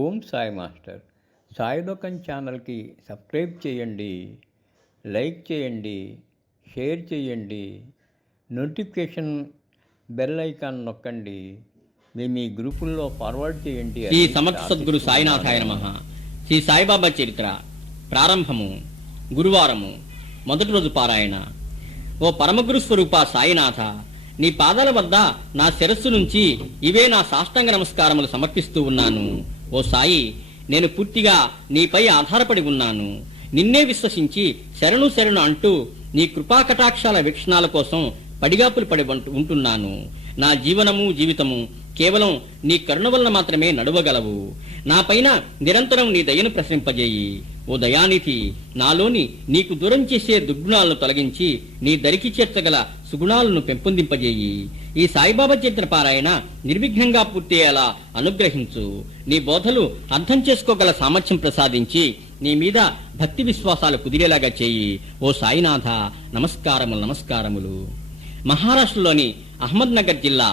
ఓం Sai master. Sai లోకం ఛానల్కి subscribe చేయండి లైక్ చేయండి షేర్ చేయండి నోటిఫికేషన్ బెల్ ఐకాన్ నొక్కండి. మీ మీ గ్రూపుల్లో ఫార్వర్డ్ చేయండి శ్రీ అని సమర్థ సద్గురు సాయినాథాయ నమ. శ్రీ సాయిబాబా చరిత్ర ప్రారంభము గురువారము మొదటి రోజు పారాయణ. ఓ పరమగురు స్వరూప సాయినాథ నీ పాదాల వద్ద నా శిరస్సు నుంచి ఇవే నా సాష్టాంగ నమస్కారములు సమర్పిస్తూ ఉన్నాను. ఓ సాయి నేను పూర్తిగా నీపై ఆధారపడి ఉన్నాను. నిన్నే విశ్వసించి శరణు శరణు అంటూ నీ కృపాకటాక్షాల వీక్షణాల కోసం పడిగాపులు పడి ఉంటున్నాను. నా జీవనము జీవితము కేవలం నీ కరుణ వలన మాత్రమే నడవగలవు. నాపైన నిరంతరం నీ దయను ప్రశ్నింపజేయి ఓ దయానిధి నాలోని నీకు దూరం చేసే దుర్గుణాలను తొలగించి నీ దరికి చేర్చగల సుగుణాలను పెంపొందింపజేయి. ఈ సాయిబాబా చరిత్ర పారాయణ నిర్విఘ్నంగా పూర్తయ్యేలా అనుగ్రహించు. నీ బోధలు అర్థం చేసుకోగల సామర్థ్యం ప్రసాదించి నీ మీద భక్తి విశ్వాసాలు కుదిరేలాగా చేయి. ఓ సాయినాథ నమస్కారములు నమస్కారములు. మహారాష్ట్రలోని అహ్మద్నగర్ జిల్లా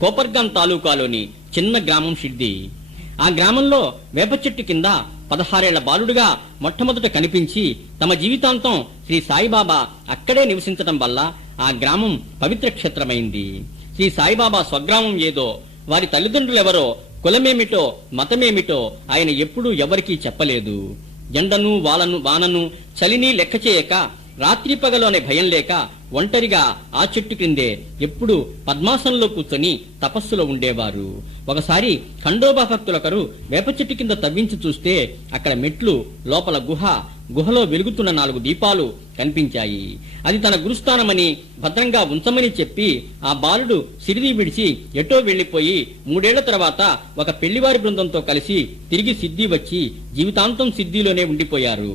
కోపర్గాం తాలూకాలోని చిన్న గ్రామం షిడ్ది ఆ గ్రామంలో వేప చెట్టు కింద పదహారేళ్ళ బాలుడుగా మొట్టమొదట కనిపించి తమ జీవితాంతం శ్రీ సాయిబాబా అక్కడే నివసించటం వల్ల ఆ గ్రామం పవిత్ర క్షేత్రమైంది. శ్రీ సాయిబాబా స్వగ్రామం ఏదో వారి తల్లిదండ్రులెవరో కులమేమిటో మతమేమిటో ఆయన ఎప్పుడూ ఎవరికీ చెప్పలేదు. ఎండను వాలను వానను చలిని లెక్క చేయక రాత్రి పగలోనే భయం లేక ఒంటరిగా ఆ చెట్టు క్రిందే ఎప్పుడు పద్మాసనంలో కూర్చొని తపస్సులో ఉండేవారు. ఒకసారి ఖండోబా భక్తులొకరు వేప చెట్టు కింద తవ్వించి చూస్తే అక్కడ మెట్లు లోపల గుహ గుహలో వెలుగుతున్న నాలుగు దీపాలు కనిపించాయి. అది తన గురుస్థానమని భద్రంగా ఉంచమని చెప్పి ఆ బాలుడు సిరిది విడిచి ఎటో వెళ్ళిపోయి మూడేళ్ళ తర్వాత ఒక పెళ్ళివారి బృందంతో కలిసి తిరిగి సిద్ధి వచ్చి జీవితాంతం సిద్ధిలోనే ఉండిపోయారు.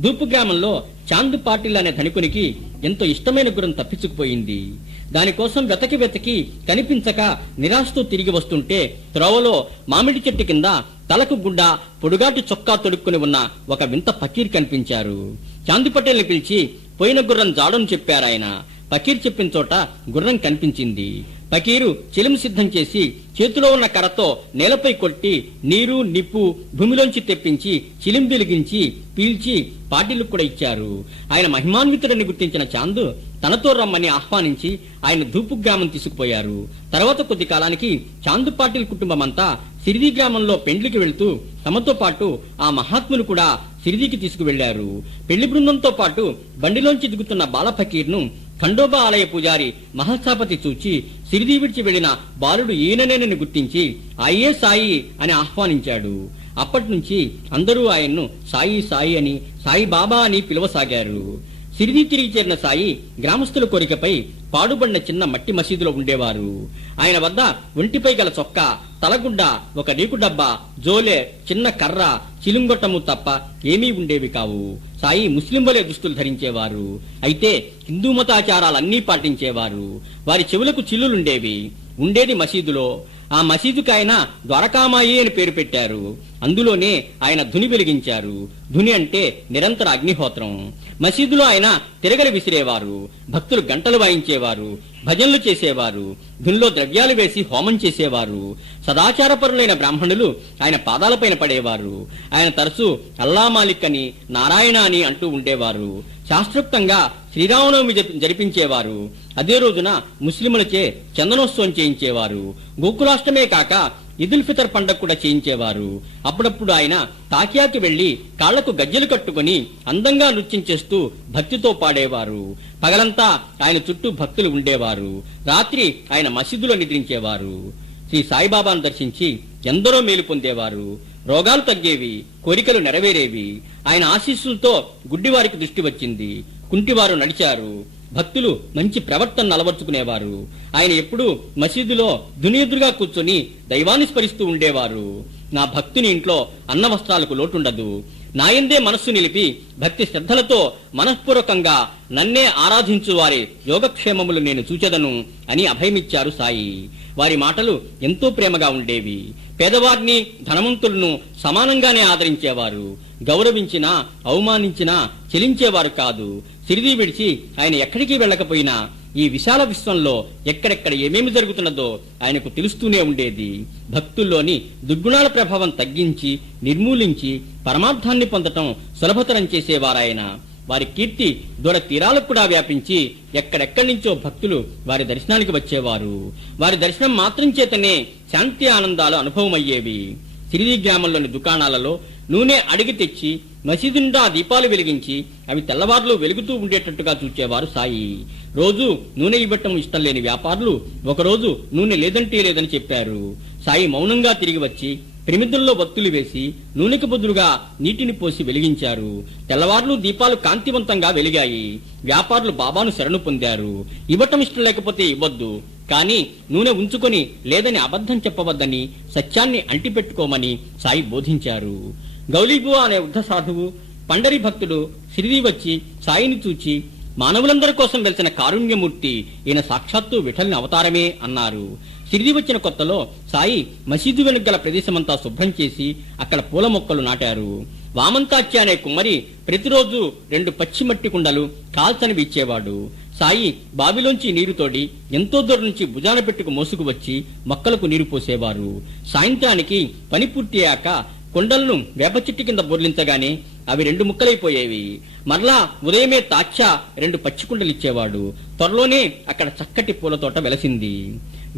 దూపు గ్రామంలో చాందు పాటిల్ అనే ధనికునికి ఎంతో ఇష్టమైన గురం తప్పించుకుపోయింది. దానికోసం వెతకి వెతకి కనిపించక నిరాశతో తిరిగి వస్తుంటే త్రోవలో మామిడి చెట్టు కింద తలకు గుడ్డ పొడుగాటి చొక్కా తొడుక్కుని ఉన్న ఒక వింత పకీర్ కనిపించారు. చాందు పటేల్ని పిలిచి పోయిన గుర్రం జాడని చెప్పారాయన. పకీర్ చెప్పిన చోట గుర్రం కనిపించింది. పకీరు చిలిమి సిద్ధం చేసి చేతిలో ఉన్న కర్రతో నేలపై కొట్టి నీరు నిప్పు భూమిలోంచి తెప్పించి చిలిం వెలిగించి పీల్చి పాటిలకు కూడా ఇచ్చారు. ఆయన మహిమాన్వితుడని గుర్తించిన చాందు తనతో రమ్మని ఆహ్వానించి ఆయన ధూపు గ్రామం తీసుకుపోయారు. తర్వాత కొద్ది కాలానికి చాందు పాటిల్ కుటుంబం అంతా సిరిది గ్రామంలో పెండ్లికి వెళుతూ తమతో పాటు ఆ మహాత్ములు కూడా సిరిదికి తీసుకువెళ్ళారు పెళ్ళి బృందంతో పాటు బండిలోంచి దిగుతున్న బాల ఫకీర్ను ఖండోబా ఆలయ పూజారి మహాస్థాపతి చూచి సిరిది విడిచి వెళ్ళిన బాలుడు ఈయననేనని గుర్తించి అయ్యే సాయి అని ఆహ్వానించాడు. అప్పటి నుంచి అందరూ ఆయన్ను సాయి సాయి అని సాయి బాబా అని పిలవసాగారు. సిరిది తిరిగి చేరిన సాయి గ్రామస్తుల కోరికపై పాడుబడిన చిన్న మట్టి మసీదులో ఉండేవారు. ఆయన వద్ద ఒంటిపై గల చొక్క తలగుడ్డ ఒక రీకు డబ్బా జోలే చిన్న కర్ర చిలుంగొట్టము తప్ప ఏమీ ఉండేవి కావు. సాయి ముస్లిం వలె దుస్తులు ధరించేవారు. అయితే హిందూ మతాచారాలన్నీ పాటించేవారు. వారి చెవులకు చిల్లులుండేవి. ఉండేది మసీదులో. ఆ మసీదుకి ఆయన ద్వారకామాయి అని పేరు పెట్టారు. అందులోనే ఆయన ధుని వెలిగించారు. ధుని అంటే నిరంతర అగ్నిహోత్రం. మసీదులో ఆయన తిరగలి విసిరేవారు. భక్తులు గంటలు వాయించేవారు. భజనలు చేసేవారు. ధునిలో ద్రవ్యాలు వేసి హోమం చేసేవారు. సదాచారపరులైన బ్రాహ్మణులు ఆయన పాదాలపైన పడేవారు. ఆయన తరచు అల్లా మాలిక్ అని నారాయణ అని అంటూ ఉండేవారు. శాస్త్రోక్తంగా శ్రీరామనవమి జరిపించేవారు. అదే రోజున ముస్లిములచే చందనోత్సవం చేయించేవారు. గోకులాష్టమే కాక ఇదుల్ ఫితర్ పండగ కూడా చేయించేవారు. అప్పుడప్పుడు ఆయన తాకియాకి వెళ్ళి కాళ్ళకు గజ్జెలు కట్టుకుని అందంగా నృత్యం చేస్తూ భక్తితో పాడేవారు. పగలంతా ఆయన చుట్టూ భక్తులు ఉండేవారు. రాత్రి ఆయన మసీదులో నిద్రించేవారు. శ్రీ సాయిబాబాను దర్శించి ఎందరో మేలు పొందేవారు రోగాలు తగ్గేవి కోరికలు నెరవేరేవి. ఆయన ఆశీస్సులతో గుడ్డివారికి దృష్టి వచ్చింది. కుంటివారు నడిచారు. భక్తులు మంచి ప్రవర్తన అలవర్చుకునేవారు ఆయన ఎప్పుడూ మసీదులో దునియదురుగా కూర్చొని దైవాన్ని స్మరిస్తూ ఉండేవారు. నా భక్తుని ఇంట్లో అన్న వస్త్రాలకు లోటుండదు నాయందే మనస్సు నిలిపి భక్తి శ్రద్ధలతో మనఃపూర్వకంగా నన్నే ఆరాధించు వారి యోగక్షేమములు నేను చూచెదను అని అభయమిచ్చారు సాయి. వారి మాటలు ఎంతో ప్రేమగా ఉండేవి. పేదవారిని ధనవంతులను సమానంగానే ఆదరించేవారు. గౌరవించినా అవమానించినా చెలించేవారు కాదు. సిరిది విడిచి ఆయన ఎక్కడికి వెళ్ళకపోయినా ఈ విశాల విశ్వంలో ఎక్కడెక్కడ ఏమేమి జరుగుతున్నదో ఆయనకు తెలుస్తూనే ఉండేది. భక్తుల్లోని దుర్గుణాల ప్రభావం తగ్గించి నిర్మూలించి పరమార్థాన్ని పొందటం సులభతరం చేసేవారాయన. వారి కీర్తి దూర తీరాలకు కూడా వ్యాపించి ఎక్కడెక్కడి నుంచో భక్తులు వారి దర్శనానికి వచ్చేవారు. వారి దర్శనం మాత్రం చేతనే శాంతి ఆనందాలు అనుభవమయ్యేవి. సిరిది గ్రామంలోని దుకాణాలలో నూనె అడిగి తెచ్చి మసీదుండా దీపాలు వెలిగించి అవి తెల్లవారులు వెలుగుతూ ఉండేటట్టుగా చూచేవారు సాయి. రోజు నూనె ఇవ్వటం ఇష్టం లేని వ్యాపారులు ఒకరోజు నూనె లేదంటే లేదని చెప్పారు. సాయి మౌనంగా తిరిగి వచ్చి ప్రమిదల్లో వత్తులు వేసి నూనెకు బదులుగా నీటిని పోసి వెలిగించారు. తెల్లవార్లు దీపాలు కాంతివంతంగా వెలిగాయి. వ్యాపారులు బాబాను శరణు పొందారు. ఇవ్వటం ఇష్టం లేకపోతే ఇవ్వద్దు. కానీ నూనె ఉంచుకొని లేదని అబద్ధం చెప్పవద్దని సత్యాన్ని అంటిపెట్టుకోమని సాయి బోధించారు. గౌలీబువా అనే వృద్ధ సాధువు పండరి భక్తుడు సిరిది వచ్చి సాయిని చూచి మానవులందరి కోసం వెలిసిన కారుణ్యమూర్తి ఈయన సాక్షాత్తు విఠల్ని అవతారమే అన్నారు. తిరిగి వచ్చిన కొత్తలో సాయి మసీదు వెనుక గల ప్రదేశమంతా శుభ్రం చేసి అక్కడ పూల మొక్కలు నాటారు. వామంతాచ్య అనే కుమ్మరి ప్రతిరోజు రెండు పచ్చిమట్టి కుండలు కాల్చనివి ఇచ్చేవాడు. సాయి బావిలోంచి నీరు తోడి ఎంతో దూరం నుంచి భుజాన పెట్టుకు మోసుకు వచ్చి మొక్కలకు నీరు పోసేవారు. సాయంత్రానికి పని పూర్తి అయ్యాక కుండలను వేప చెట్టు కింద బొర్లించగానే అవి రెండు ముక్కలైపోయేవి. మరలా ఉదయమే తాచ్చా రెండు పచ్చి కుండలు ఇచ్చేవాడు. త్వరలోనే అక్కడ చక్కటి పూల తోట వెలసింది.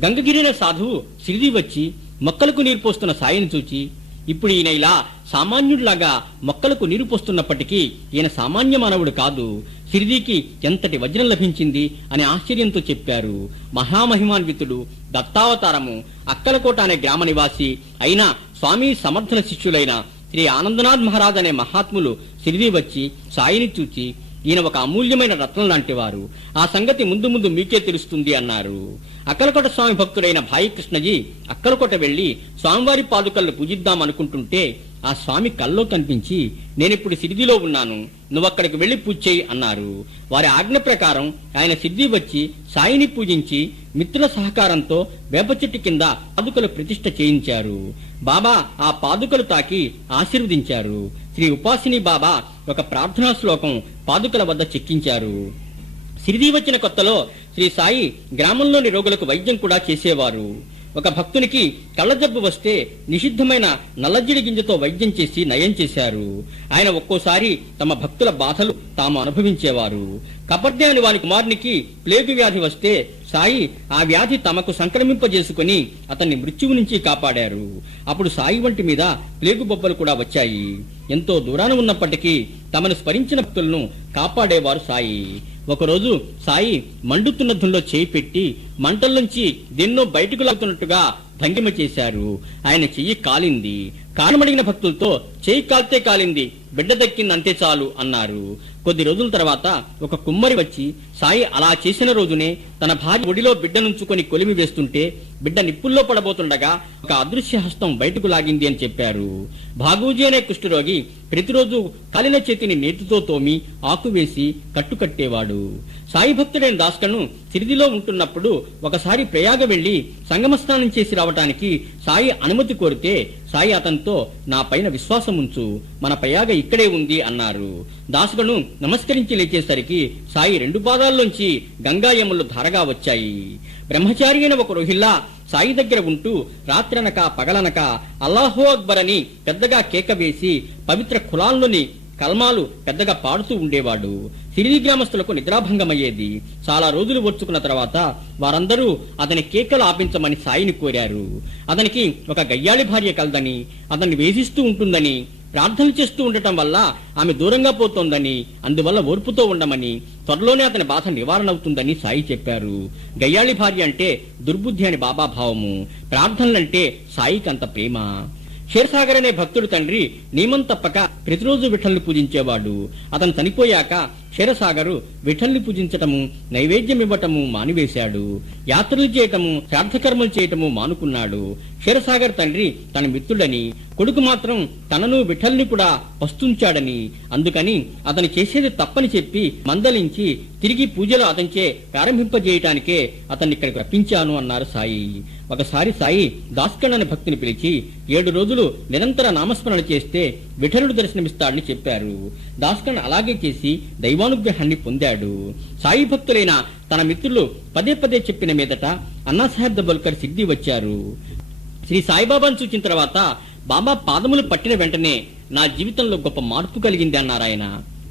గంగగిరిన సాధువు సిరిది వచ్చి మొక్కలకు నీరు పోస్తున్న సాయిని చూచి ఇప్పుడు ఈయన ఇలా సామాన్యుడిలాగా మొక్కలకు నీరు పోస్తున్నప్పటికీ ఈయన సామాన్య మానవుడు కాదు సిరిదికి ఎంతటి వజ్రం లభించింది అని ఆశ్చర్యంతో చెప్పారు. మహామహిమాన్వితుడు దత్తావతారము అక్కలకోట అనే గ్రామ నివాసి అయిన స్వామి సమర్థన శిష్యులైన శ్రీ ఆనందనాథ్ మహారాజ్ అనే మహాత్ములు సిరిది వచ్చి సాయిని చూచి ఈయన ఒక అమూల్యమైన రత్నం లాంటివారు. ఆ సంగతి ముందు ముందు మీకే తెలుస్తుంది అన్నారు. అక్కలకోట స్వామి భక్తుడైన భాయి కృష్ణజీ అక్కలకోట వెళ్ళి స్వామివారి పాదుకలను పూజిద్దాం అనుకుంటుంటే ఆ స్వామి కల్లో కనిపించి నేనిప్పుడు సిరిదిలో ఉన్నాను. నువ్వక్కడికి వెళ్ళి పూజ చేయి అన్నారు. వారి ఆజ్ఞ ప్రకారం ఆయన సిద్ధి వచ్చి సాయిని పూజించి మిత్రుల సహకారంతో వేప చెట్టు కింద పాదుకలు ప్రతిష్ఠ చేయించారు. బాబా ఆ పాదుకలు తాకి ఆశీర్వదించారు. శ్రీ ఉపాసిని బాబా ఒక ప్రార్థనా శ్లోకం పాదుకల వద్ద చెక్కించారు. సిరిది వచ్చిన కొత్తలో శ్రీ సాయి గ్రామంలోని రోగులకు వైద్యం కూడా చేసేవారు. ఒక భక్తునికి కళ్ళజబ్బు వస్తే నిషిద్ధమైన నల్లజిడి గింజతో వైద్యం చేసి నయం చేశారు. ఆయన ఒక్కోసారి తమ భక్తుల బాధలు తాము అనుభవించేవారు. కపర్దే అని వారి కుమారునికి ప్లేగు వ్యాధి వస్తే సాయి ఆ వ్యాధి తమకు సంక్రమింపజేసుకుని అతన్ని మృత్యువు నుంచి కాపాడారు. అప్పుడు సాయి వంటి మీద ప్లేగు బొబ్బలు కూడా వచ్చాయి. ఎంతో దూరాన ఉన్నప్పటికీ తమను స్మరించిన భక్తులను కాపాడేవారు సాయి. ఒకరోజు సాయి మండుతున్న ధుల్లో చేయి పెట్టి మంటల్లోంచి దేన్నో బయటకు లాగుతున్నట్టుగా భంగిమ చేశారు. ఆయన చెయ్యి కాలింది. కానమడిగిన భక్తులతో చేయి కాల్తే కాలింది. బిడ్డ దక్కింది అంతే చాలు అన్నారు. కొద్ది రోజుల తర్వాత ఒక కుమ్మరి వచ్చి సాయి అలా చేసిన రోజునే తన భార్య ఒడిలో బిడ్డనుంచుకొని కొలిమి వేస్తుంటే బిడ్డ నిప్పుల్లో పడబోతుండగా ఒక అదృశ్య హస్తం బయటకు లాగింది అని చెప్పారు. భాగూజీ అనే కుష్ఠరోగి ప్రతిరోజు కాలిన చేతిని నేతితో తోమి ఆకు వేసి కట్టుకట్టేవాడు సాయి భక్తుడైన దాస్కను సిరిదిలో ఉంటున్నప్పుడు ఒకసారి ప్రయాగ వెళ్ళి సంగమస్నానం చేసి రావటానికి సాయి అనుమతి కోరితే సాయి అతనితో నా పైన విశ్వాసం ఉంచు మన ప్రయాగ ఇక్కడే ఉంది అన్నారు. దాసుగను నమస్కరించి లేచేసరికి సాయి రెండు పాదాల్లోంచి గంగాయములు ధారగా వచ్చాయి. బ్రహ్మచారి అయిన ఒక రోహిల్లా సాయి దగ్గర ఉంటూ రాత్రనక పగలనక అల్లాహో అక్బర్ అని పెద్దగా కేక వేసి పవిత్ర కులాల్లోని కల్మాలు పెద్దగా పాడుతూ ఉండేవాడు. సిరిది గ్రామస్తులకు నిద్రాభంగమయ్యేది. చాలా రోజులు ఓర్చుకున్న తర్వాత వారందరూ అతని కేకలు ఆపించమని సాయిని కోరారు. అతనికి ఒక గయ్యాళి భార్య కలదని అతన్ని వేధిస్తూ ఉంటుందని ప్రార్థన చేస్తూ ఉండటం వల్ల ఆమె దూరంగా పోతోందని అందువల్ల ఓర్పుతో ఉండమని త్వరలోనే అతని బాధ నివారణ అవుతుందని సాయి చెప్పారు. గయ్యాళి భార్య అంటే దుర్బుద్ధి అని బాబా భావము. ప్రార్థనలంటే సాయికి అంత ప్రేమ. క్షీరసాగర్ అనే భక్తుడు తండ్రి నియమం తప్పక ప్రతిరోజు విఠల్ని పూజించేవాడు. అతను చనిపోయాక క్షీరసాగరు విఠల్ని పూజించటము నైవేద్యం ఇవ్వటము మానివేశాడు. యాత్రలు చేయటము శ్రాద్ధకర్మలు చేయటము మానుకున్నాడు. క్షీరసాగర్ తండ్రి తన మిత్రుడని కొడుకు మాత్రం తనను విఠల్ని కూడా వస్తుంచాడని. అందుకని అతను చేసేది తప్పని చెప్పి మందలించి తిరిగి పూజలు అతనిచే ప్రారంభింపజేయటానికే అతన్ని ఇక్కడికి రప్పించాను అన్నారు సాయి. ఒకసారి సాయి దాస్కణ్ అనే భక్తిని పిలిచి ఏడు రోజులు నిరంతర నామస్మరణ చేస్తే విఠలుడు దర్శనమిస్తాడని చెప్పారు. దాస్కణ్ అలాగే చేసి దైవ ధర్మానుగ్రహాన్ని పొందాడు. సాయి భక్తులైన తన మిత్రులు పదే పదే చెప్పిన మీదట అన్నాసాహెబ్ దబోల్కర్ సిద్ధి వచ్చారు. శ్రీ సాయిబాబాను చూచిన తర్వాత బాబా పాదములు పట్టిన వెంటనే నా జీవితంలో గొప్ప మార్పు కలిగింది అన్నారు ఆయన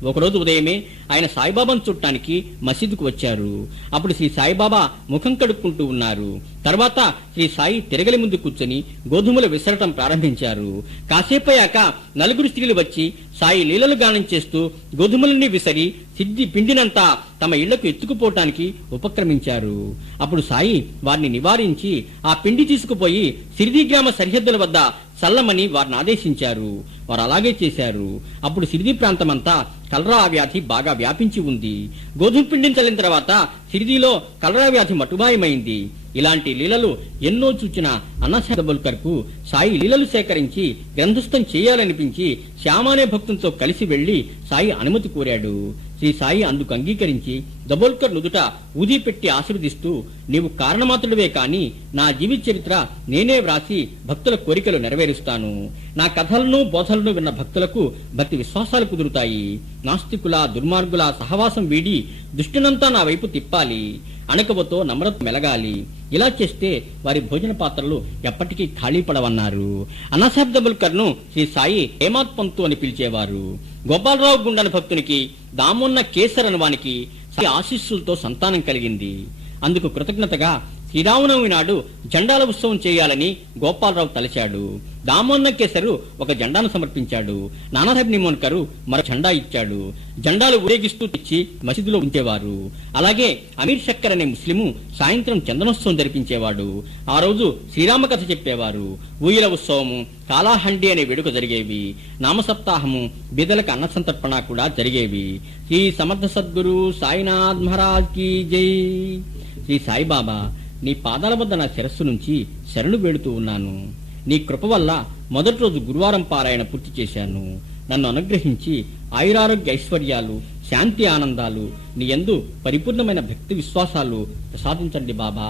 ఒకరోజు ఉదయమే ఆయన సాయిబాబాను చూడటానికి మసీదుకు వచ్చారు. అప్పుడు శ్రీ సాయిబాబా ముఖం కడుక్కుంటూ ఉన్నారు. తర్వాత శ్రీ సాయి తిరగలి ముందు కూర్చొని గోధుమలు విసరటం ప్రారంభించారు. కాసేపయ్యాక నలుగురు స్త్రీలు వచ్చి సాయి లీలలు గానం చేస్తూ గోధుమలన్నీ విసరి సిద్ధి పిండినంతా తమ ఇళ్ళకు ఎత్తుకుపోవటానికి ఉపక్రమించారు. అప్పుడు సాయి వారిని నివారించి ఆ పిండి తీసుకుపోయి సిరిది గ్రామ సరిహద్దుల వద్ద చల్లమని వారిని ఆదేశించారు. వారు అలాగే చేశారు. అప్పుడు సిరిది ప్రాంతమంతా కలరా వ్యాధి బాగా వ్యాపించి ఉంది. గోధుమ పిండిని చల్లిన తర్వాత సిరిదిలో కలరా వ్యాధి మటుమాయమైంది. ఇలాంటి లీలలు ఎన్నో చూచిన అన్నసాదబుల్కర్కు సాయి లీలలు సేకరించి గ్రంథస్థం చేయాలనిపించి శ్యామానే భక్తులతో కలిసి వెళ్ళి సాయి అనుమతి కోరాడు. శ్రీ సాయి అందుకు అంగీకరించి దబోల్కర్ నుదుట ఊది పెట్టి ఆశీర్వదిస్తూ నీవు కారణమాత్రుడివే కాని నా జీవిత చరిత్ర నేనే వ్రాసి భక్తుల కోరికలు నెరవేరుస్తాను. నా కథలను బోధలను విన్న భక్తులకు భక్తి విశ్వాసాలు కుదురుతాయి. నాస్తికుల దుర్మార్గుల సహవాసం వీడి దుష్టునంతా నా వైపు తిప్పాలి. అణకవతో నమ్రత మెలగాలి. ఇలా చేస్తే వారి భోజన పాత్రలు ఎప్పటికీ ఖాళీ పడవన్నారు. అన్నశాబ్దబుల్కర్ను శ్రీ సాయి హేమాత్పంతు అని పిలిచేవారు. గోపాలరావు గుండన భక్తునికి దామున్న కేసర్ వానికి సాయి ఆశీస్సులతో సంతానం కలిగింది. అందుకు కృతజ్ఞతగా శ్రీరామనవమి నాడు జెండాల ఉత్సవం చేయాలని గోపాలరావు తలచాడు. దామోన్న కేసరు ఒక జెండాను సమర్పించాడు. నానాసాహెబ్ నిమోన్కరు మరో జెండా ఇచ్చాడు. జెండాలు ఊరేగిస్తూ తెచ్చి మసీదులో ఉంచేవారు. అలాగే అమీర్ షక్కర్ అనే ముస్లిము సాయంత్రం చందనోత్సవం జరిపించేవాడు. ఆ రోజు శ్రీరామ కథ చెప్పేవారు. ఊయల ఉత్సవము కాలాహండి అనే వేడుక జరిగేవి. నామసప్తాహము బీదలకు అన్న సంతర్పణ కూడా జరిగేవి. శ్రీ సమర్థ సద్గురు సాయినాథ్ మహారాజ్ కీ జై. శ్రీ సాయిబాబా నీ పాదాల వద్ద నా శిరస్సు నుంచి శరణు వేడుతూ ఉన్నాను. నీ కృప వల్ల మొదటి రోజు గురువారం పారాయణ పూర్తి చేశాను. నన్ను అనుగ్రహించి ఆయురారోగ్య ఐశ్వర్యాలు శాంతి ఆనందాలు నీ యందు పరిపూర్ణమైన భక్తి విశ్వాసాలు ప్రసాదించండి బాబా.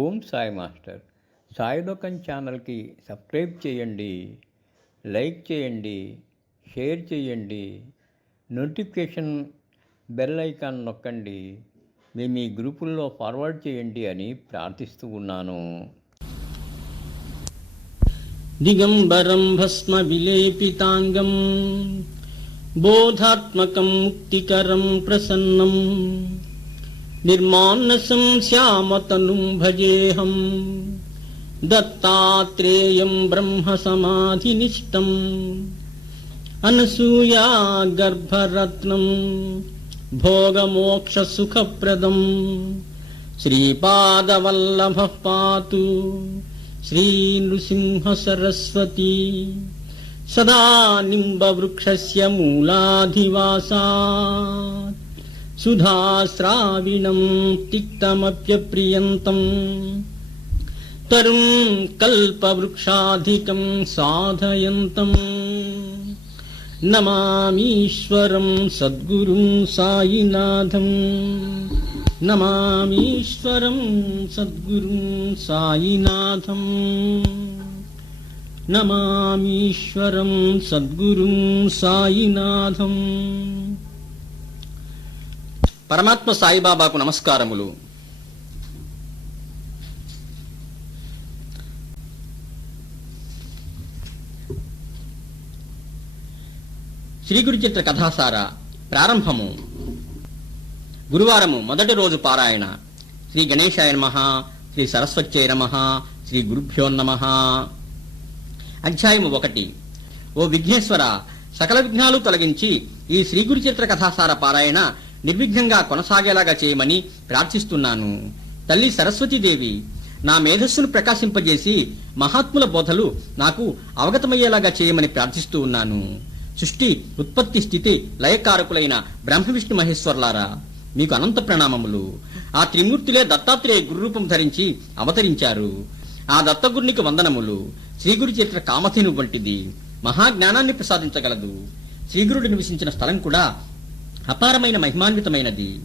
ఓం సాయి మాస్టర్. సాయిలోకం ఛానల్కి సబ్స్క్రైబ్ చేయండి లైక్ చేయండి షేర్ చేయండి నోటిఫికేషన్ బెల్ ఐకాన్ నొక్కండి మీ మీ గ్రూపుల్లో ఫార్వర్డ్ చేయండి అని ప్రార్థిస్తూ ఉన్నాను. దిగంబరం భస్మ విలేపితాంగం బోధాత్మకం ముక్తికరం ప్రసన్నం. నిర్మాన్నసం శ్యామతనుం భజేహం దత్తాత్రేయం బ్రహ్మ సమాధినిష్టం అనసూయా గర్భరత్నం భోగమోక్ష సుఖప్రదం శ్రీపాదవల్లభ పాతు శ్రీ నృసింహ सुधाविणं तिक्तमप्यप्रियन्तम् तरुम् कल्पवृक्षाधिकम् साधयन्तम् नमामीश्वरम् सद्गुरुम् साईनाथम्। పరమాత్మ సాయిబాబాకు నమస్కారములు. శ్రీ గురుచిత్ర కథాసార ప్రారంభము. గురువారము మొదటి రోజు పారాయణ. శ్రీ గణేశాయ నమ శ్రీ సరస్వత్యై నమ శ్రీ గురుభ్యో నమ. అధ్యాయము ఒకటి. ఓ విఘ్నేశ్వర సకల విఘ్నాలు తొలగించి ఈ శ్రీ గురుచిత్ర కథాసార పారాయణ నిర్విఘ్నంగా కొనసాగేలాగా చేయమని ప్రార్థిస్తున్నాను. తల్లి సరస్వతీదేవి నా మేధస్సును ప్రకాశింపజేసి మహాత్ముల బోధలు నాకు అవగతమయ్యేలాగా చేయమని ప్రార్థిస్తూ ఉన్నాను. సృష్టి ఉత్పత్తి స్థితి లయకారకులైన బ్రహ్మ విష్ణు మహేశ్వర్లారా మీకు అనంత ప్రణామములు. ఆ త్రిమూర్తులే దత్తాత్రేయ గురురూపం ధరించి అవతరించారు. ఆ దత్తగురునికి వందనములు. శ్రీగురు చరిత్ర కామధేను వంటిది. మహాజ్ఞానాన్ని ప్రసాదించగలదు. శ్రీగురుడు నివసించిన స్థలం కూడా అపారమైన మహిమాన్వితమైనది.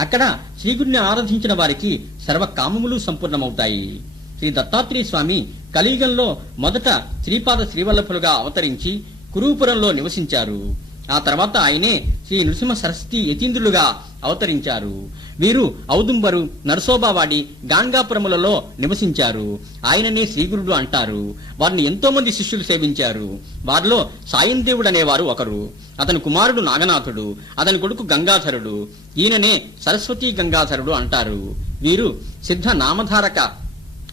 అక్కడ శ్రీగుడిని ఆరాధించిన వారికి సర్వ కామములు సంపూర్ణమవుతాయి. శ్రీ దత్తాత్రేయ స్వామి కలియుగంలో మొదట శ్రీపాద శ్రీవల్లభులుగా అవతరించి కురూపురంలో నివసించారు. ఆ తర్వాత ఆయనే శ్రీ నృసింహ సరస్వతి యతీంద్రులుగా అవతరించారు. వీరు ఔదుంబరు నరసోబావాడి గాన్గాపురములలో నివసించారు. ఆయననే శ్రీగురుడు అంటారు. వారిని ఎంతో మంది శిష్యులు సేవించారు. వారిలో సాయందేవుడు అనేవారు ఒకరు. అతని కుమారుడు నాగనాథుడు. అతని కొడుకు గంగాధరుడు. ఈయననే సరస్వతి గంగాధరుడు అంటారు. వీరు సిద్ధ నామధారక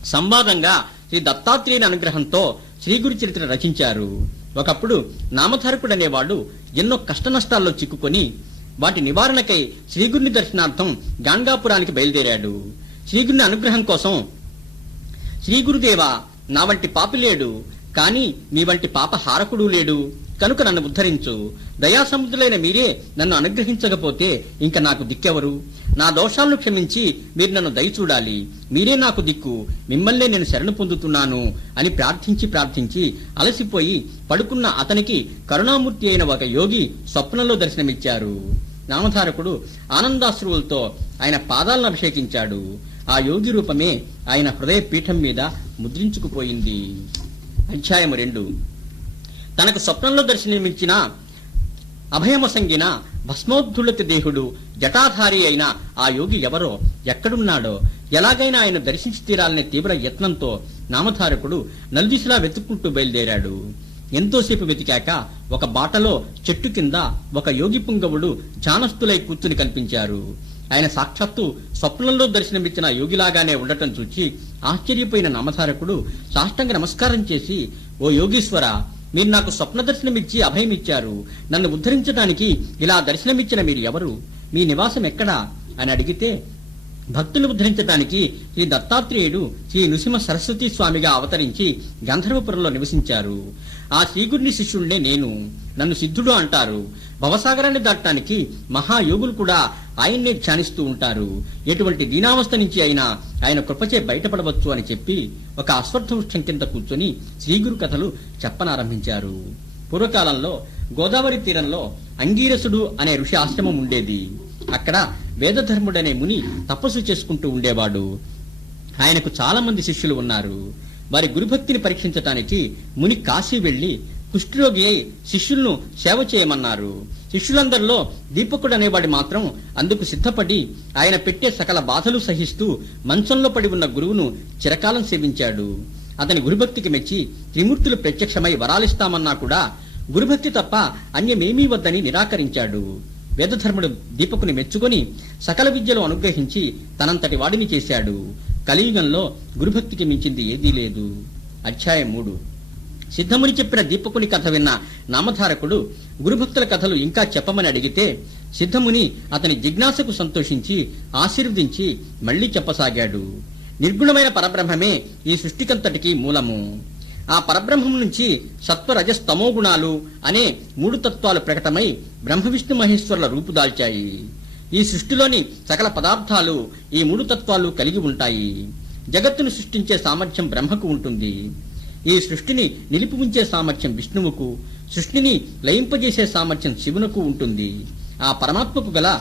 సంవాదంగా శ్రీ దత్తాత్రేయుని అనుగ్రహంతో శ్రీగురు చరిత్ర రచించారు. ఒకప్పుడు నామధారకుడనేవాడు ఎన్నో కష్ట నష్టాల్లో చిక్కుకొని వాటి నివారణకై శ్రీగురుని దర్శనార్థం గాంగాపురానికి బయలుదేరాడు. శ్రీగురుని అనుగ్రహం కోసం శ్రీగురుదేవ నా వంటి పాపి లేడు కాని మీ వంటి పాప హారకుడు లేడు. కనుక నన్ను ఉద్ధరించు. దయాసముద్రులైన మీరే నన్ను అనుగ్రహించకపోతే ఇంక నాకు దిక్కెవరు? నా దోషాలను క్షమించి మీరు నన్ను దయచూడాలి. మీరే నాకు దిక్కు. మిమ్మల్నే నేను శరణు పొందుతున్నాను అని ప్రార్థించి ప్రార్థించి అలసిపోయి పడుకున్న అతనికి కరుణామూర్తి అయిన ఒక యోగి స్వప్నంలో దర్శనమిచ్చారు. నామధారకుడు ఆనందాశ్రువులతో ఆయన పాదాలను అభిషేకించాడు. ఆ యోగి రూపమే ఆయన హృదయ పీఠం మీద ముద్రించుకుపోయింది. అధ్యాయము రెండు. తనకు స్వప్నంలో దర్శనమిచ్చిన అభయమసంగిన భస్మోద్ధులత దేహుడు జటాధారి అయిన ఆ యోగి ఎవరో ఎక్కడున్నాడో ఎలాగైనా ఆయన దర్శించి తీరాలనే తీవ్ర యత్నంతో నామధారకుడు నలుదిశలా వెతుక్కుంటూ బయలుదేరాడు. ఎంతోసేపు వెతికాక ఒక బాటలో చెట్టు కింద ఒక యోగి పుంగవుడు చానస్తులై కూర్చుని కనిపించారు. ఆయన సాక్షాత్తు స్వప్నంలో దర్శనమిచ్చిన యోగిలాగానే ఉండటం చూచి ఆశ్చర్యపోయిన నామధారకుడు సాష్టంగా నమస్కారం చేసి ఓ యోగీశ్వర మీరు నాకు స్వప్న దర్శనమిచ్చి అభయమిచ్చారు నన్ను ఉద్ధరించడానికి ఇలా దర్శనమిచ్చిన మీరు ఎవరు మీ నివాసం ఎక్కడా? అని అడిగితే భక్తులు ఉద్ధరించడానికి శ్రీ దత్తాత్రేయుడు శ్రీ నృసింహ సరస్వతి స్వామిగా అవతరించి గంధర్వపురంలో నివసించారు. ఆ శ్రీగురుని శిష్యుడినే నేను. నన్ను సిద్ధుడు అంటారు. భవసాగరాన్ని దాటడానికి మహాయోగులు కూడా ఆయన్నే ధ్యానిస్తూ ఉంటారు. ఎటువంటి దీనావస్థ నుంచి అయినా ఆయన కృపచే బయటపడవచ్చు అని చెప్పి ఒక అశ్వత్థ వృక్షం కింద కూర్చొని శ్రీగురు కథలు చెప్పనారంభించారు. పూర్వకాలంలో గోదావరి తీరంలో అంగీరసుడు అనే ఋషి ఆశ్రమం ఉండేది. అక్కడ వేదధర్ముడనే ముని తపస్సు చేసుకుంటూ ఉండేవాడు. ఆయనకు చాలా మంది శిష్యులు ఉన్నారు. వారి గురుభక్తిని పరీక్షించటానికి ముని కాశీ వెళ్ళి కుష్ఠరోగి అయి శిష్యులను సేవ చేయమన్నారు. శిష్యులందరిలో దీపకుడు అనేవాడి మాత్రం అందుకు సిద్ధపడి ఆయన పెట్టే సకల బాధలు సహిస్తూ మంచంలో పడి ఉన్న గురువును చిరకాలం సేవించాడు. అతని గురుభక్తికి మెచ్చి త్రిమూర్తులు ప్రత్యక్షమై వరాలిస్తామన్నా కూడా గురుభక్తి తప్ప అన్యమేమీ వద్దని నిరాకరించాడు. వేదధర్ముడు దీపకుని మెచ్చుకొని సకల విద్యలు అనుగ్రహించి తనంతటి వాడిని చేశాడు. కలియుగంలో గురుభక్తికి మించింది ఏదీ లేదు. అధ్యాయం మూడు. సిద్ధముని చెప్పిన దీపకుని కథ విన్న నామధారకుడు గురుభక్తుల కథలు ఇంకా చెప్పమని అడిగితే సిద్ధముని అతని జిజ్ఞాసకు సంతోషించి ఆశీర్వదించి మళ్ళీ చెప్పసాగాడు. నిర్గుణమైన పరబ్రహ్మమే ఈ సృష్టికంతటికి మూలము. ఆ పరబ్రహ్మం నుంచి సత్వరజస్తమో తమో గుణాలు అనే మూడు తత్వాలు ప్రకటమై బ్రహ్మ విష్ణు మహేశ్వరుల రూపుదాల్చాయి ఈ సృష్టిలోని సకల పదార్థాలు ఈ మూడు తత్వాలు కలిగి ఉంటాయి. జగత్తును సృష్టించే సామర్థ్యం బ్రహ్మకు ఉంటుంది. ఈ సృష్టిని నిలిపి ఉంచే సామర్థ్యం విష్ణువుకు సృష్టిని లయింపజేసే సామర్థ్యం శివునకు ఉంటుంది. ఆ పరమాత్మకు గల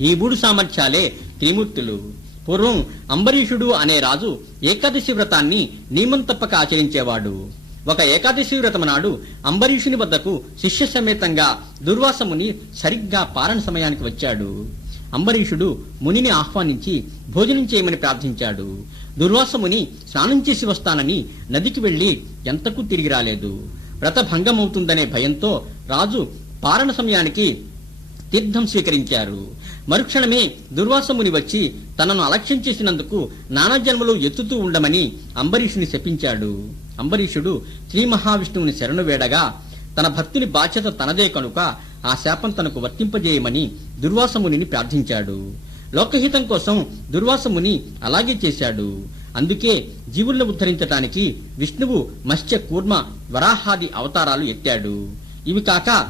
ఈ మూడు సామర్థ్యాలే త్రిమూర్తులు. పూర్వం అంబరీషుడు అనే రాజు ఏకాదశి వ్రతాన్ని నియమం తప్పక ఆచరించేవాడు. ఒక ఏకాదశి వ్రతం నాడు అంబరీషుని వద్దకు శిష్య సమేతంగా దుర్వాసముని సరిగ్గా పారణ సమయానికి వచ్చాడు. అంబరీషుడు మునిని ఆహ్వానించి భోజనం చేయమని ప్రార్థించాడు. దుర్వాసముని స్నానం చేసి వస్తానని నదికి వెళ్ళి ఎంతకు తిరిగి రాలేదు. వ్రత భంగమవుతుందనే భయంతో రాజు పారణ సమయానికి తీర్థం స్వీకరించారు. మరుక్షణమే దుర్వాసముని వచ్చి తనను అలక్ష్యం చేసినందుకు నానాజన్మలు ఎత్తుతూ ఉండమని అంబరీషుని శపించాడు. అంబరీషుడు శ్రీ మహావిష్ణువుని శరణు వేడగా తన భక్తుని బాధ్యత తనదే కనుక ఆ శాపం తనకు వర్తింపజేయమని దుర్వాసమునిని ప్రార్థించాడు. లోకహితం కోసం దుర్వాసముని అలాగే చేశాడు. అందుకే జీవులను ఉద్ధరించటానికి విష్ణువు మత్స్య కూర్మ వరాహాది అవతారాలు ఎత్తాడు. ఇవి కాక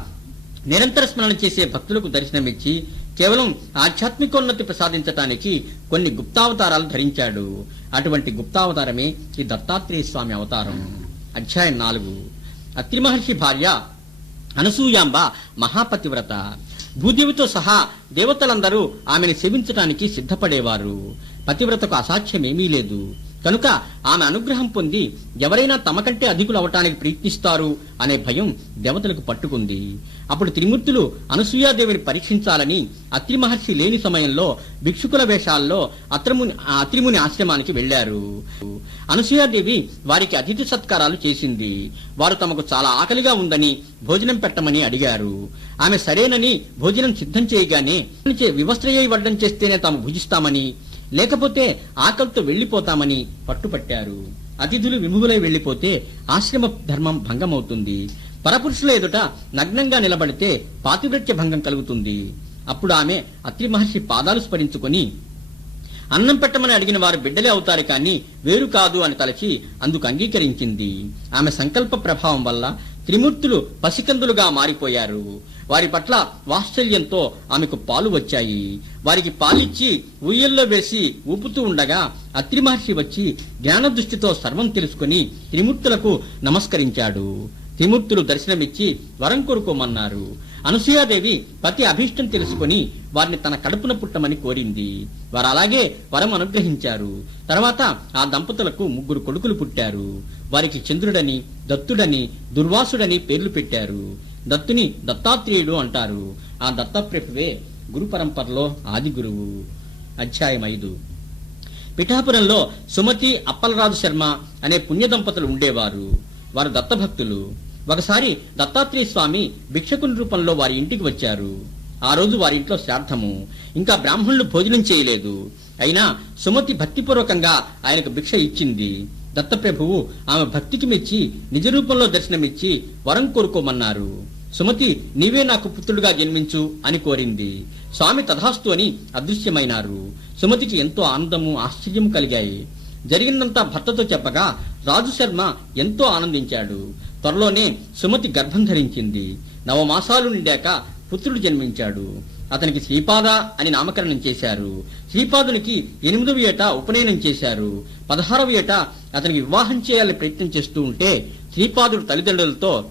నిరంతర స్మరణ చేసే భక్తులకు దర్శనమిచ్చి కేవలం ఆధ్యాత్మికోన్నతి ప్రసాదించటానికి కొన్ని గుప్తావతారాలు ధరించాడు. అటువంటి గుప్తావతారమే ఈ దత్తాత్రేయ స్వామి అవతారం. అధ్యాయం నాలుగు. అత్రి మహర్షి భార్య అనసూయాంబ మహాపతివ్రత. భూదేవితో సహా దేవతలందరూ ఆమెను సేవించటానికి సిద్ధపడేవారు. పతివ్రతకు అసాధ్యమేమీ లేదు. కనుక ఆమె అనుగ్రహం పొంది ఎవరైనా తమకంటే అధికులు అవటానికి ప్రయత్నిస్తారు అనే భయం దేవతలకు పట్టుకుంది. అప్పుడు త్రిమూర్తులు అనసూయాదేవిని పరీక్షించాలని అత్రి మహర్షి లేని సమయంలో భిక్షుకుల వేషాల్లో అత్రముని అత్రిముని ఆశ్రమానికి వెళ్ళారు అనసూయాదేవి వారికి అతిథి సత్కారాలు చేసింది. వారు తమకు చాలా ఆకలిగా ఉందని భోజనం పెట్టమని అడిగారు. ఆమె సరేనని భోజనం సిద్ధం చేయగానే వివస్త్రయ్య వడ్డం చేస్తేనే తాము భుజిస్తామని లేకపోతే ఆకలితో వెళ్ళిపోతామని పట్టుపట్టారు. అతిథులు విముగులై వెళ్ళిపోతే ఆశ్రమ ధర్మం భంగమవుతుంది. పరపురుషుల ఎదుట నగ్నంగా నిలబడితే పాతివ్రత్య భంగం కలుగుతుంది. అప్పుడు ఆమె అత్రి మహర్షి పాదాలు స్మరించుకొని అన్నం పెట్టమని అడిగిన వారు బిడ్డలే అవుతారు కానీ వేరు కాదు అని తలచి అందుకు అంగీకరించింది. ఆమె సంకల్ప ప్రభావం వల్ల త్రిమూర్తులు పసికందులుగా మారిపోయారు. వారి పట్ల వాత్సల్యంతో ఆమెకు పాలు వచ్చాయి. వారికి పాలిచ్చి ఉయ్యల్లో వేసి ఊపుతూ ఉండగా అత్రి మహర్షి వచ్చి జ్ఞాన దృష్టితో సర్వం తెలుసుకుని త్రిమూర్తులకు నమస్కరించాడు. త్రిమూర్తులు దర్శనమిచ్చి వరం కోరుకోమన్నారు. అనసూయాదేవి పతి అభీష్టం తెలుసుకుని వారిని తన కడుపున పుట్టమని కోరింది. వారు అలాగే వరం అనుగ్రహించారు. తర్వాత ఆ దంపతులకు ముగ్గురు కొడుకులు పుట్టారు. వారికి చంద్రుడని దత్తుడని దుర్వాసుడని పేర్లు పెట్టారు. దత్తుని దత్తాత్రేయుడు అంటారు. ఆ దత్తప్రభువే గురు పరంపరలో ఆది గురువు. అధ్యాయం ఐదు. పిఠాపురంలో సుమతి అప్పలరాజు శర్మ అనే పుణ్య దంపతులు ఉండేవారు. వారు దత్తభక్తులు. ఒకసారి దత్తాత్రేయ స్వామి భిక్షకుని రూపంలో వారి ఇంటికి వచ్చారు. ఆ రోజు వారి ఇంట్లో శ్రాద్ధము. ఇంకా బ్రాహ్మణులు భోజనం చేయలేదు. అయినా సుమతి భక్తిపూర్వకంగా ఆయనకు భిక్ష ఇచ్చింది. దత్తప్రభువు ఆమె భక్తికి మెచ్చి నిజ రూపంలో దర్శనమిచ్చి వరం కోరుకోమన్నారు. సుమతి నీవే నాకు పుత్రుడుగా జన్మించు అని కోరింది. స్వామి తథాస్తు అని అదృశ్యమైనారు. సుమతికి ఎంతో ఆనందము ఆశ్చర్యము కలిగాయి. జరిగిందంతా భర్తతో చెప్పగా రాజు శర్మ ఎంతో ఆనందించాడు. త్వరలోనే సుమతి గర్భం ధరించింది. నవమాసాలు నిండాక పుత్రుడు జన్మించాడు. అతనికి శ్రీపాద అని నామకరణం చేశారు. శ్రీపాదునికి ఎనిమిదవ ఏట ఉపనయనం చేశారు. పదహారవ ఏట అతనికి వివాహం చేయాలని ప్రయత్నం చేస్తూ ఉంటే శ్రీపాదుడు తల్లిదండ్రులతో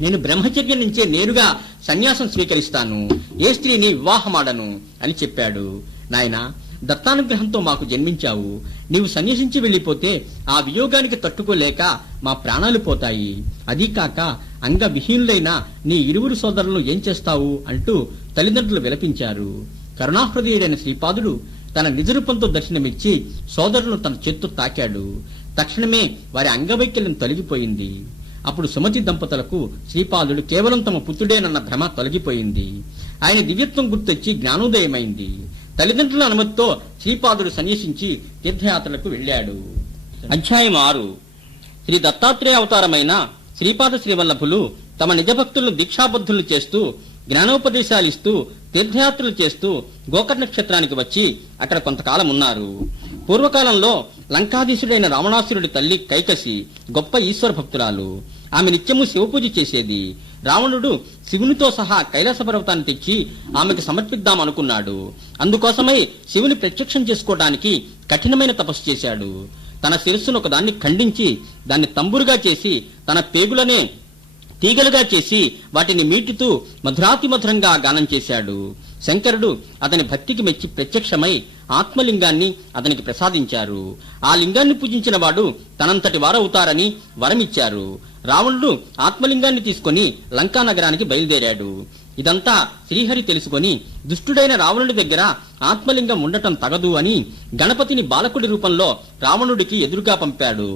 నేను బ్రహ్మచర్యం నుంచే నేరుగా సన్యాసం స్వీకరిస్తాను. ఏ స్త్రీని వివాహమాడను అని చెప్పాడు. నాయనా దత్తానుగ్రహంతో మాకు జన్మించావు. నీవు సన్యసించి వెళ్ళిపోతే ఆ వియోగానికి తట్టుకోలేక మా ప్రాణాలు పోతాయి. అదీ కాక అంగవిహీనులైన నీ ఇరువురు సోదరులను ఏం చేస్తావు అంటూ తల్లిదండ్రులు విలపించారు. కరుణాహృదయుడైన శ్రీపాదుడు తన నిజరూపంతో దర్శనమిచ్చి సోదరులను తన చేత్తో తాకాడు. తక్షణమే వారి అంగవైకల్యం తొలగిపోయింది. అప్పుడు సుమతి దంపతులకు శ్రీపాదుడు కేవలం తమ పుత్రుడేనన్న భ్రమ తొలగిపోయింది. ఆయన దివ్యత్వం గుర్తొచ్చి జ్ఞానోదయమైంది. తల్లిదండ్రుల అనుమతితో శ్రీపాదుడు సన్యసించి తీర్థయాత్రలకు వెళ్ళాడు. అధ్యాయం ఆరు. శ్రీ దత్తాత్రేయ అవతారమైన శ్రీపాద శ్రీవల్లభులు తమ నిజభక్తులను దీక్షాబద్ధులు చేస్తూ జ్ఞానోపదేశాలు ఇస్తూ తీర్థయాత్రలు చేస్తూ గోకర్ణ క్షేత్రానికి వచ్చి అక్కడ కొంతకాలం ఉన్నారు పూర్వకాలంలో లంకాధీశుడైన రావణాసురుడి తల్లి కైకసి గొప్ప ఈశ్వర భక్తురాలు. ఆమె నిత్యము శివపూజ చేసేది. రావణుడు శివునితో సహా కైలాస పర్వతాన్ని తెచ్చి ఆమెకు సమర్పిద్దామనుకున్నాడు అందుకోసమై శివుని ప్రత్యక్షం చేసుకోవడానికి కఠినమైన తపస్సు చేశాడు. తన శిరస్సును ఒకదాన్ని ఖండించి దాన్ని తంబురుగా చేసి తన పేగులనే తీగలుగా చేసి వాటిని మీటుతూ మధురాతి మధురంగా గానం చేశాడు. శంకరుడు అతని భక్తికి మెచ్చి ప్రత్యక్షమై ఆత్మలింగాన్ని అతనికి ప్రసాదించారు. ఆ లింగాన్ని పూజించిన వాడు తనంతటి వారవుతారని వరమిచ్చారు. రావణుడు ఆత్మలింగాన్ని తీసుకొని లంకా నగరానికి బయలుదేరాడు. ఇదంతా శ్రీహరి తెలుసుకొని దుష్టుడైన రావణుడి దగ్గర ఆత్మలింగం ఉండటం తగదు అని గణపతిని బాలకుడి రూపంలో రావణుడికి ఎదురుగా పంపాడు.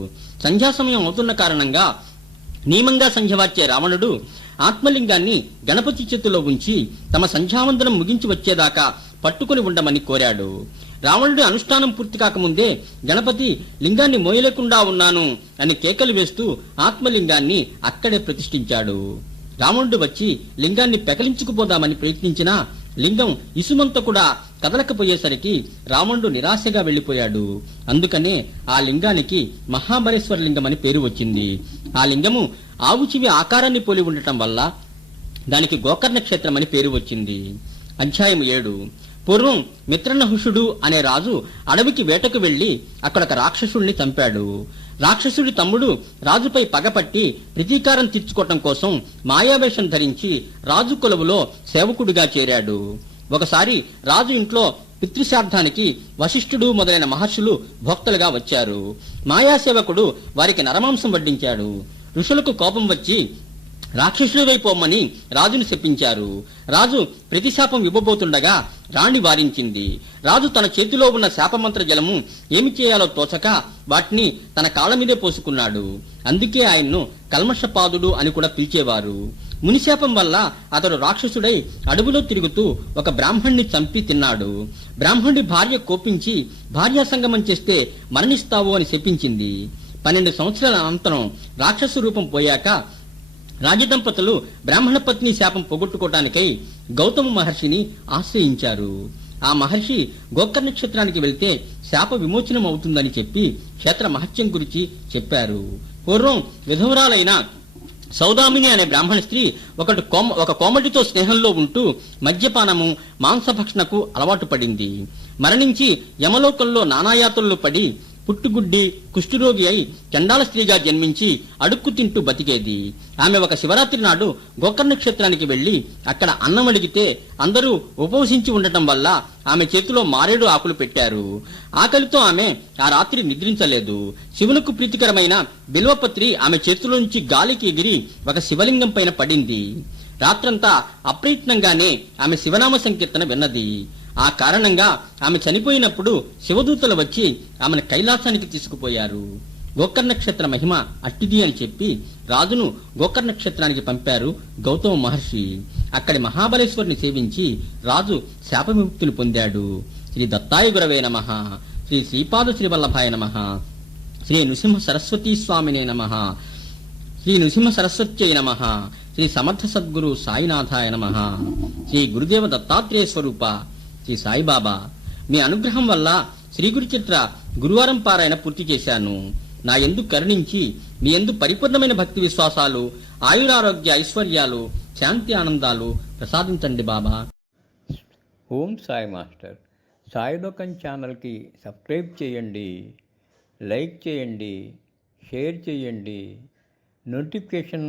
సంధ్యా సమయం అవుతున్న కారణంగా నియమంగా సంధ్యవార్చే రావణుడు ఆత్మలింగాన్ని గణపతి చేతిలో ఉంచి తమ సంధ్యావందనం ముగించి వచ్చేదాకా పట్టుకుని ఉండమని కోరాడు. రావణుడి అనుష్ఠానం పూర్తి కాకముందే గణపతి లింగాన్ని మోయలేకుండా ఉన్నాను అని కేకలు వేస్తూ ఆత్మలింగాన్ని అక్కడే ప్రతిష్ఠించాడు. రావణుడు వచ్చి లింగాన్ని పెకలించుకుపోదామని ప్రయత్నించినా లింగం ఇసుమంత కూడా కదలకపోయేసరికి రావణుడు నిరాశగా వెళ్ళిపోయాడు అందుకనే ఆ లింగానికి మహాబలేశ్వర లింగం అని పేరు వచ్చింది. ఆ లింగము ఆవుచివి ఆకారాన్ని పోలి ఉండటం వల్ల దానికి గోకర్ణ క్షేత్రం అని పేరు వచ్చింది. అధ్యాయం ఏడు. పూర్వం మిత్రనహుషుడు అనే రాజు అడవికి వేటకు వెళ్ళి అక్కడ ఒక రాక్షసుడిని చంపాడు. రాక్షసుడి తమ్ముడు రాజుపై పగపట్టి ప్రతీకారం తీర్చుకోవటం కోసం మాయావేషం ధరించి రాజు కొలువులో సేవకుడిగా చేరాడు. ఒకసారి రాజు ఇంట్లో పితృశార్థానికి వశిష్ఠుడు మొదలైన మహర్షులు భోక్తలుగా వచ్చారు. మాయాసేవకుడు వారికి నరమాంసం వడ్డించాడు. ఋషులకు కోపం వచ్చి రాక్షసుడివై పోమ్మని రాజును శపించారు. రాజు ప్రతిశాపం ఇవ్వబోతుండగా రాణి వారించింది. రాజు తన చేతిలో ఉన్న శాపమంత్ర జలము ఏమి చేయాలో తోచక వాటిని తన కాళ్ళ మీదే పోసుకున్నాడు. అందుకే ఆయన్ను కల్మషపాదుడు అని కూడా పిలిచేవారు. మునిశాపం వల్ల అతడు రాక్షసుడై అడవిలో తిరుగుతూ ఒక బ్రాహ్మణ్ణి చంపి తిన్నాడు. బ్రాహ్మణుడి భార్య కోపించి భార్యా సంగమం చేస్తే మరణిస్తావు అని శపించింది. పన్నెండు సంవత్సరాల అనంతరం రాక్షసు రూపం పోయాక రాజదంపతులు బ్రాహ్మణ పత్ని శాపం పోగొట్టుకోవటానికై గౌతమ మహర్షిని ఆశ్రయించారు. ఆ మహర్షి గోకర్ణ క్షేత్రానికి వెళ్తే శాప విమోచనం అవుతుందని చెప్పి క్షేత్ర మహత్యం గురించి చెప్పారు. పూర్వం విధవరాలైన సౌదామిని అనే బ్రాహ్మణ స్త్రీ ఒకటి కోమ ఒక కోమటితో స్నేహంలో ఉంటూ మద్యపానము మాంసభక్షణకు అలవాటు పడింది. మరణించి యమలోకంలో నానాయాతుల్లో పడి పుట్టుగుడ్డి కుష్ఠరోగి అయి చండాల స్త్రీగా జన్మించి అడుక్కు తింటూ బతికేది. ఆమె ఒక శివరాత్రి నాడు గోకర్ణ క్షేత్రానికి వెళ్ళి అక్కడ అన్నం అడిగితే అందరూ ఉపవసించి ఉండటం వల్ల ఆమె చేతిలో మారేడు ఆకులు పెట్టారు. ఆకలితో ఆమె ఆ రాత్రి నిద్రించలేదు. శివునకు ప్రీతికరమైన బిల్వపత్రి ఆమె చేతిలోంచి గాలికి ఎగిరి ఒక శివలింగం పైన పడింది. రాత్రంతా అప్రయత్నంగానే ఆమె శివనామ సంకీర్తన విన్నది. ఆ కారణంగా ఆమె చనిపోయినప్పుడు శివదూతలు వచ్చి ఆమెను కైలాసానికి తీసుకుపోయారు. గోకర్ నక్షత్ర మహిమ అట్టిది అని చెప్పి రాజును గోకర్ నక్షత్రానికి పంపారు గౌతమ మహర్షి. అక్కడి మహాబలేశ్వరుని సేవించి రాజు శాపవిముక్తిని పొందాడు. శ్రీ దత్తాయ గురవే నమ. శ్రీ శ్రీపాద శ్రీవల్లభాయ నమ. శ్రీ నృసింహ సరస్వతీ స్వామినే నమ. శ్రీ నృసింహ సరస్వత్యై నమ. శ్రీ సమర్థ సద్గురు సాయినాథాయ నమ. శ్రీ గురుదేవ దత్తాత్రేయ స్వరూప శ్రీ సాయిబాబా మీ అనుగ్రహం వల్ల శ్రీ గురు చిత్ర గురువారం పారాయణ పూర్తి చేశాను. నా ఎందు కరుణించి మీ ఎందు పరిపూర్ణమైన భక్తి విశ్వాసాలు ఆయురారోగ్య ఐశ్వర్యాలు శాంతి ఆనందాలు ప్రసాదించండి బాబా. ఓం సాయి మాస్టర్. సాయిలోకం ఛానల్కి సబ్స్క్రైబ్ చేయండి లైక్ చేయండి షేర్ చేయండి. నోటిఫికేషన్